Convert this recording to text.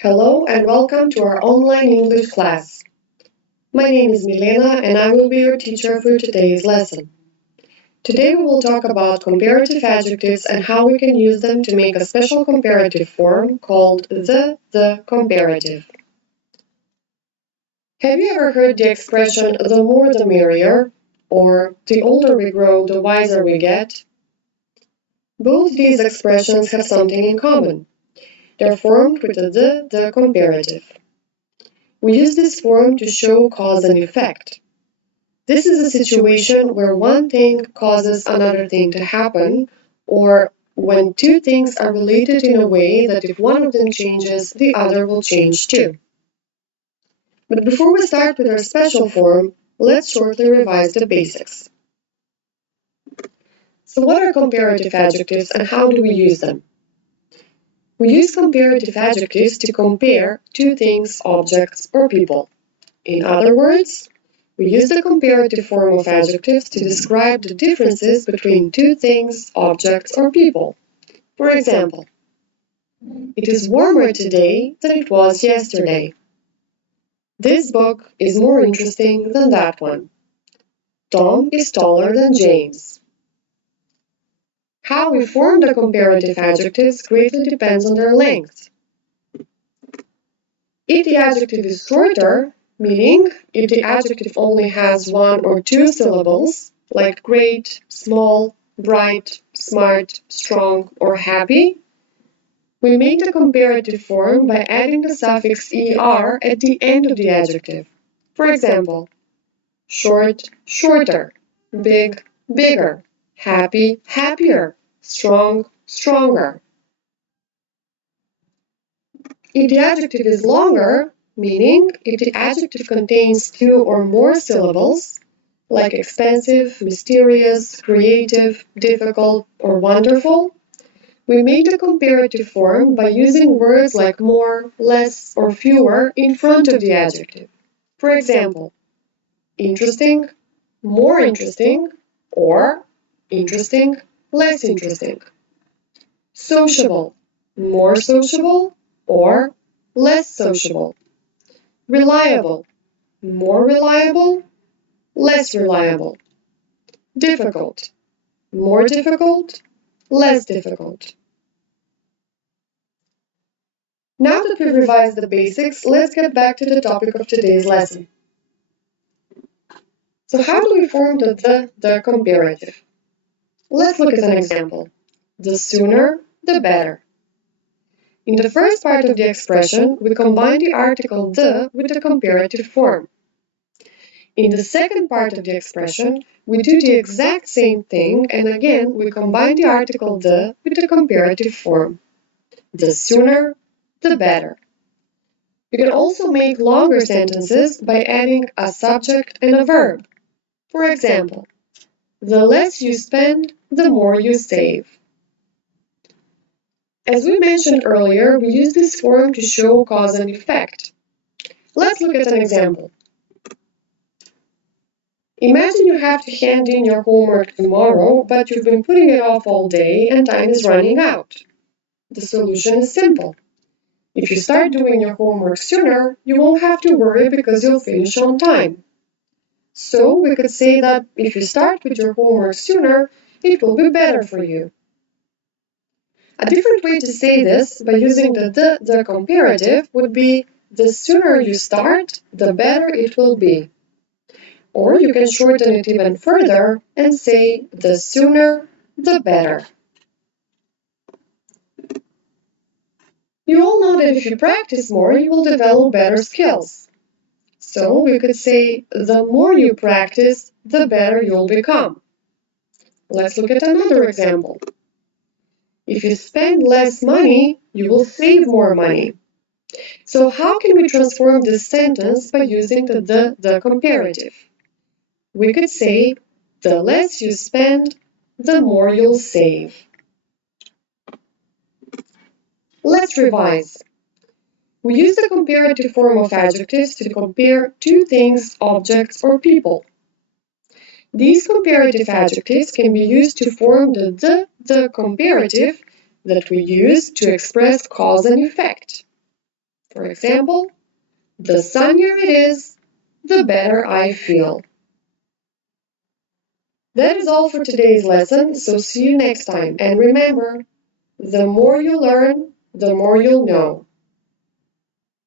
Hello and welcome to our online English class. My name is Milena and I will be your teacher for today's lesson. Today we will talk about comparative adjectives and how we can use them to make a special comparative form called the comparative. Have you ever heard the expression the more the merrier, or the older we grow the wiser we get? Both these expressions have something in common. They're formed with the comparative. We use this form to show cause and effect. This is a situation where one thing causes another thing to happen, or when two things are related in a way that if one of them changes, the other will change too. But before we start with our special form, let's shortly revise the basics. So what are comparative adjectives and how do we use them? We use comparative adjectives to compare two things, objects, or people. In other words, we use the comparative form of adjectives to describe the differences between two things, objects, or people. For example, it is warmer today than it was yesterday. This book is more interesting than that one. Tom is taller than James. How we form the comparative adjectives greatly depends on their length. If the adjective is shorter, meaning if the adjective only has one or two syllables, like great, small, bright, smart, strong, or happy, we make the comparative form by adding the suffix er at the end of the adjective. For example, short, shorter, big, bigger, happy, happier, strong, stronger. If the adjective is longer, meaning if the adjective contains two or more syllables, like expensive, mysterious, creative, difficult, or wonderful, we make the comparative form by using words like more, less, or fewer in front of the adjective. For example, interesting, more interesting, or interesting, less interesting. Sociable, more sociable, or less sociable. Reliable, more reliable, less reliable. Difficult, more difficult, less difficult. Now that we've revised the basics, let's get back to the topic of today's lesson. So how do we form the comparative? Let's look at an example. The sooner, the better. In the first part of the expression, we combine the article the with the comparative form. In the second part of the expression, we do the exact same thing, and again, we combine the article the with the comparative form. The sooner, the better. You can also make longer sentences by adding a subject and a verb. For example, the less you spend, the more you save. As we mentioned earlier, we use this form to show cause and effect. Let's look at an example. Imagine you have to hand in your homework tomorrow, but you've been putting it off all day and time is running out. The solution is simple. If you start doing your homework sooner, you won't have to worry because you'll finish on time. So we could say that if you start with your homework sooner, it will be better for you. A different way to say this, by using the comparative, would be the sooner you start, the better it will be. Or you can shorten it even further and say the sooner, the better. You all know that if you practice more, you will develop better skills. So we could say the more you practice, the better you'll become. Let's look at another example. If you spend less money, you will save more money. So how can we transform this sentence by using the comparative? We could say, the less you spend, the more you'll save. Let's revise. We use the comparative form of adjectives to compare two things, objects, or people. These comparative adjectives can be used to form the comparative that we use to express cause and effect. For example, the sunnier it is, the better I feel. That is all for today's lesson, so see you next time. And remember, the more you learn, the more you'll know.